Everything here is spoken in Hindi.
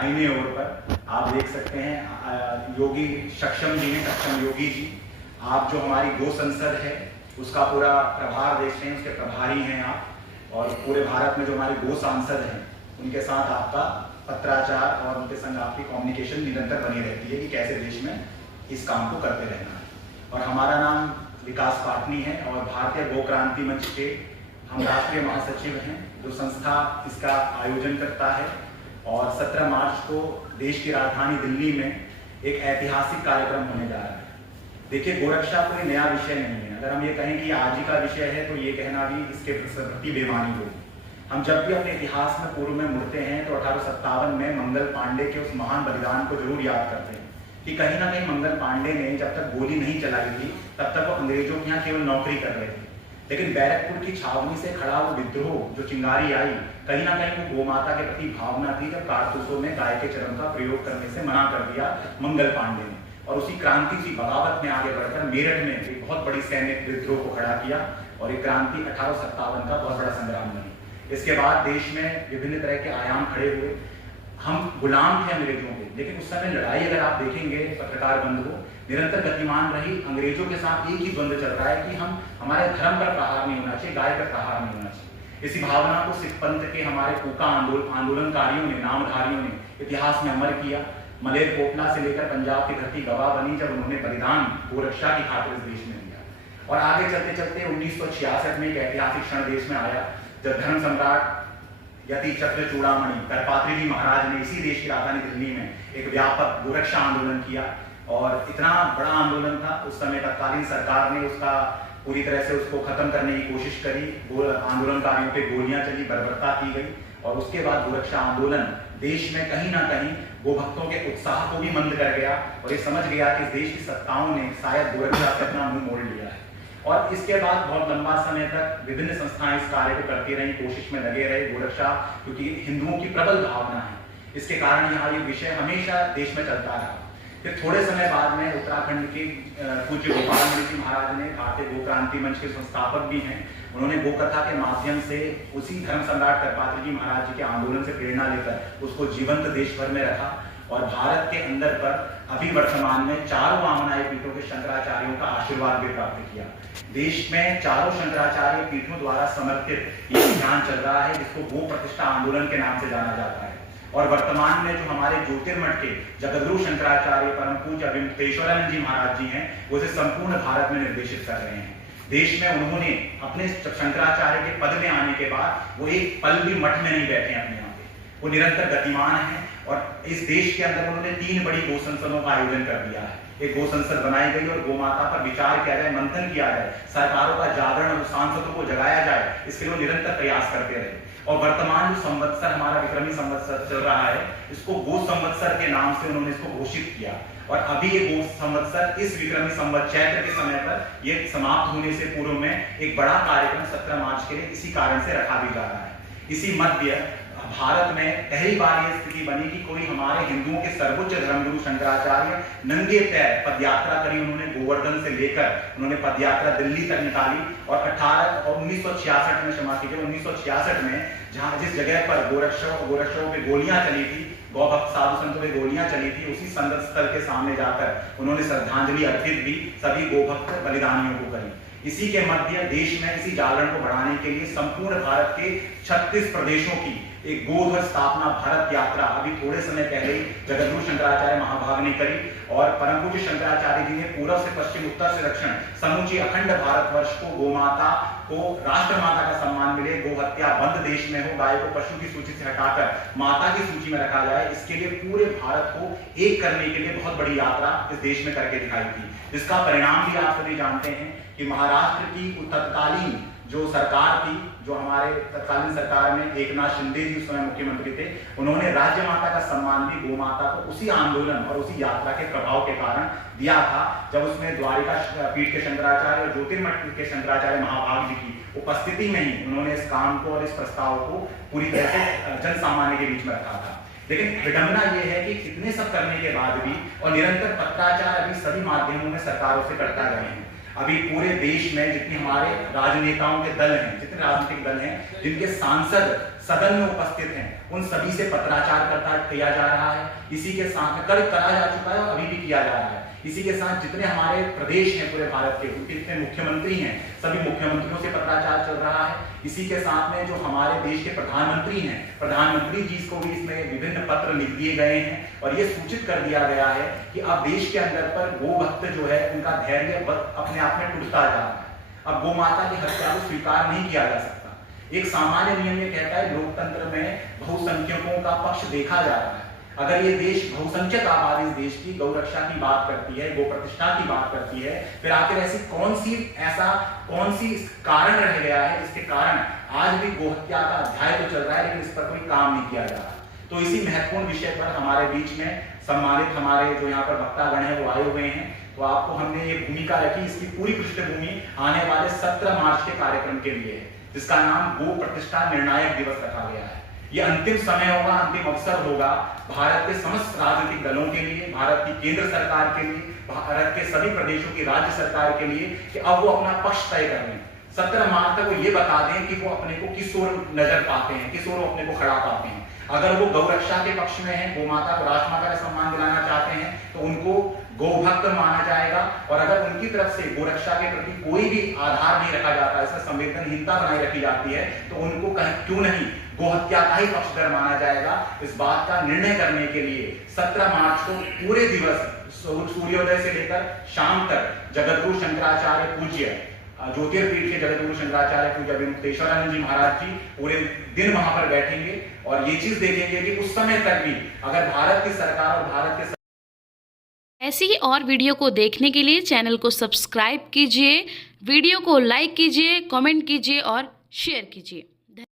दाहिने ओर पर आप देख सकते हैं योगी सक्षम जी हैं, सक्षम योगी जी। आप जो हमारी गो संसद है उसका पूरा प्रभार देखते हैं, उसके प्रभारी हैं आप। और पूरे भारत में जो हमारे गो सांसद हैं उनके साथ आपका पत्राचार और उनके संग आपकी कम्युनिकेशन निरंतर बनी रहती है कि कैसे देश में इस काम को करते रहना है। और हमारा नाम विकास पाटनी है और भारतीय गो क्रांति मंच के हम राष्ट्रीय महासचिव हैं, जो संस्था इसका आयोजन करता है। और 17 मार्च को देश की राजधानी दिल्ली में एक ऐतिहासिक कार्यक्रम होने जा रहा है। देखिए, गोरक्षा कोई नया विषय नहीं है। अगर हम ये कहें कि आज ही का विषय है तो ये कहना भी इसके प्रति बेमानी होगी। हम जब भी अपने इतिहास में पूर्व में मुड़ते हैं तो 1857 में मंगल पांडे के उस महान बलिदान को जरूर याद करते हैं कि कहीं ना कहीं मंगल पांडे ने जब तक गोली नहीं चलाई थी तब तक वो अंग्रेजों के यहाँ केवल नौकरी कर रहे थे। लेकिन बैरकपुर की छावनी से खड़ा वो विद्रोह जो चिंगारी आई, कहीं ना कहीं वो गोमाता के प्रति भावना थी, जब कारतूसों में गाय के चर्म का प्रयोग करने से मना कर दिया मंगल पांडे ने। और उसी क्रांति सी बगावत में आगे बढ़कर मेरठ में एक बहुत बड़ी सैनिक विद्रोह को खड़ा किया और एक क्रांति 1857 का बहुत बड़ा संग्राम बनी। इसके बाद देश में विभिन्न तरह के आयाम खड़े हुए। हम गुलाम थे अंग्रेजों के, लेकिन उस समय लड़ाई अगर आप देखेंगे पत्रकार बंधुओं निरंतर गतिमान रही। अंग्रेजों के साथ एक ही द्वंद्व चल रहा है कि हम हमारे धर्म पर प्रहार नहीं होना चाहिए, गाय पर प्रहार नहीं होना चाहिए। इसी भावना को सिख पंथ के हमारे कूका आंदोलनकारियों ने, नामधारियों ने इतिहास में अमर किया। मलेर कोटला से लेकर पंजाब की धरती गवाह बनी जब उन्होंने बलिदान गोरक्षा की खातिर इस देश में दिया। और आगे चलते चलते 1966 में एक ऐतिहासिक क्षण देश में आया जब धर्म सम्राट यति चक्र चूड़ामणि करपात्री जी महाराज ने इसी देश की राजधानी दिल्ली में एक व्यापक गोरक्षा आंदोलन किया। और इतना बड़ा आंदोलन था, उस समय तत्कालीन सरकार ने उसका पूरी तरह से उसको खत्म करने की कोशिश करी। आंदोलनकारियों पे गोलियां चली, बर्बरता की गई। और उसके बाद गोरक्षा आंदोलन देश में कहीं ना कहीं गोभक्तों के उत्साह को भी मंद कर गया और ये समझ गया कि इस देश की सत्ताओं ने शायद गोरक्षा से अपना मुंह मोड़ लिया है। और इसके बाद बहुत लंबा समय तक विभिन्न संस्थाएं इस कार्य को करती रही, कोशिश में लगे रहे। गोरक्षा क्योंकि हिंदुओं की प्रबल भावना है, इसके कारण यहाँ ये विषय हमेशा देश में चलता रहा। फिर थोड़े समय बाद में उत्तराखंड के पूज्य गोपाल मणि जी महाराज ने, भारतीय गो क्रांति मंच के संस्थापक भी हैं, उन्होंने गो कथा के माध्यम से उसी धर्म सम्राट करपात्री जी महाराज जी के आंदोलन से प्रेरणा लेकर उसको जीवंत देश भर में रखा। और भारत के अंदर पर अभी वर्तमान में 4 वामनाय पीठों के शंकराचार्यों का आशीर्वाद भी प्राप्त किया। देश में 4 शंकराचार्य पीठों द्वारा समर्थित ये अभियान चल रहा है जिसको गो प्रतिष्ठा आंदोलन के नाम से जाना जाता है। और वर्तमान में जो हमारे ज्योतिर्मठ के जगद्गुरु शंकराचार्य परम पूज्य अभिमतेश्वरानंद जी महाराज जी हैं, वो इसे संपूर्ण भारत में निर्देशित कर रहे हैं। देश में उन्होंने अपने शंकराचार्य के पद में आने के बाद वो एक पल भी मठ में नहीं बैठे अपने यहाँ पे, वो निरंतर गतिमान है। और इस देश के अंदर उन्होंने 3 बड़ी गो संसदों का आयोजन कर दिया है। एक गो संसद बनाई गई और गोमाता पर विचार किया जाए, मंथन किया जाए, सरकारों का जागरण और सांसदों को जगाया जाए, इसके लिए वो निरंतर प्रयास करते रहे। और वर्तमान जो संवत्सर हमारा विक्रमी संवत्सर चल रहा है, इसको गो संवत्सर के नाम से उन्होंने इसको घोषित किया। और अभी ये गो संवत्सर इस विक्रमी संवत चैत्र के समय पर ये समाप्त होने से पूर्व में एक बड़ा कार्यक्रम 17 मार्च के लिए इसी कारण से रखा भी जा रहा है। इसी मध्य भारत में पहली बार ये स्थिति बनी कि कोई हमारे हिंदुओं के सर्वोच्च धर्मगुरु शंकराचार्य नंगे पैर पदयात्रा करी। उन्होंने गोवर्धन से लेकर उन्होंने पदयात्रा दिल्ली तक निकाली। और 1966 में, क्षमा कीजिए, 1966 में जहां जिस जगह पर गोरक्षों पे गोलियां चली थी, गौभक्त साधु संतों पे गोलियां चली थी, उसी संदर्भ स्थल के सामने जाकर उन्होंने श्रद्धांजलि अर्पित भी सभी गोभक्त बलिदानियों को करी। इसी के मध्य देश में इसी जागरण को बढ़ाने के लिए संपूर्ण भारत के 36 प्रदेशों की एक गोध्वज स्थापना भारत यात्रा अभी थोड़े समय पहले ही जगद्गुरु शंकराचार्य महाभाग ने करी। और परम पूज्य शंकराचार्य जी ने पूर्व से पश्चिम, उत्तर से दक्षिण समूची अखंड भारतवर्ष को गोमाता को राष्ट्रमाता का सम्मान मिले, गो हत्या बंद देश में हो, गाय को पशु की सूची से हटाकर माता की सूची में रखा जाए, इसके लिए पूरे भारत को एक करने के लिए बहुत बड़ी यात्रा इस देश में करके दिखाई थी। जिसका परिणाम भी आप सभी जानते हैं कि महाराष्ट्र की तत्कालीन जो सरकार थी, जो हमारे तत्कालीन सरकार में एकनाथ शिंदे जी उस समय मुख्यमंत्री थे, उन्होंने राज्य माता का सम्मान भी गो माता को उसी आंदोलन और उसी यात्रा के प्रभाव के कारण दिया था, जब उसमें द्वारिका पीठ के शंकराचार्य और ज्योतिर्मठ के शंकराचार्य महाभाग जी की उपस्थिति में ही उन्होंने इस काम को और इस प्रस्ताव को पूरी तरह से जन सामान्य के बीच में रखा था। लेकिन विडंबना यह है कि इतने सब करने के बाद भी और निरंतर पत्राचार अभी सभी माध्यमों में सरकारों से करता रहे हैं। अभी पूरे देश में जितने हमारे राजनेताओं के दल हैं, जितने राजनीतिक दल हैं, जिनके सांसद सदन में उपस्थित हैं, उन सभी से पत्राचार करता किया जा रहा है। इसी के साथ कल करा जा चुका है और अभी भी किया जा रहा है। इसी के साथ जितने हमारे प्रदेश हैं पूरे भारत के, उनके जितने मुख्यमंत्री हैं, सभी मुख्यमंत्रियों से पत्राचार चल रहा है। इसी के साथ में जो हमारे देश के प्रधानमंत्री हैं, प्रधानमंत्री जी को भी इसमें विभिन्न पत्र लिख दिए गए हैं और ये सूचित कर दिया गया है कि अब देश के अंदर पर गो भक्त जो है उनका धैर्य अपने आप में टूटता जा रहा है। अब गो माता की हत्या को स्वीकार नहीं किया जा सकता। एक सामान्य नियम ये कहता है लोकतंत्र में बहुसंख्यकों का पक्ष देखा जा रहा है। अगर ये देश बहुसंख्यक आबादी इस देश की गौ रक्षा की बात करती है, गो प्रतिष्ठा की बात करती है, फिर आखिर ऐसी कौन सी कारण रह गया है जिसके कारण आज भी गो हत्या का अध्याय तो चल रहा है लेकिन इस पर कोई काम नहीं किया जा रहा। तो इसी महत्वपूर्ण विषय पर हमारे बीच में सम्मानित हमारे जो यहाँ पर वक्तागण है वो आए हुए हैं। तो आपको हमने ये भूमिका रखी, इसकी पूरी पृष्ठभूमि आने वाले 17 मार्च के कार्यक्रम के लिए है, जिसका नाम गो प्रतिष्ठा निर्णायक दिवस रखा गया है। ये अंतिम समय होगा, अंतिम अवसर होगा भारत के समस्त राजनीतिक दलों के लिए, भारत की केंद्र सरकार के लिए, भारत के सभी प्रदेशों की राज्य सरकार के लिए कि अब वो अपना पक्ष तय कर लें। 17 मार्च तक वो ये बता दें कि वो अपने को किस ओर नजर पाते हैं, किस ओर अपने को खड़ा पाते हैं। अगर वो गौ रक्षा के पक्ष में है, गौ माता को राजमाता का सम्मान दिलाना चाहते हैं, तो उनको गौ भक्त माना जाएगा। और अगर उनकी तरफ से गौ रक्षा के प्रति कोई भी आधार नहीं रखा जाता, इसमें संवेदनहीनता बनाई रखी जाती है, तो उनको क्यों नहीं गो हत्या का ही पक्षधर माना जाएगा। इस बात का निर्णय करने के लिए 17 मार्च को पूरे दिवस सूर्योदय से लेकर शाम तक जगतगुरु शंकराचार्य पूज्य ज्योतिर्पीठ के जगतगुरु शंकराचार्य पूज्य अभिमुक्तेश्वरानंद जी महाराज जी पूरे दिन वहां पर बैठेंगे और ये चीज देखेंगे कि उस समय तक भी अगर भारत की सरकार और भारत के ऐसी ही और वीडियो को देखने के लिए चैनल को सब्सक्राइब कीजिए, वीडियो को लाइक कीजिए, कमेंट कीजिए और शेयर कीजिए।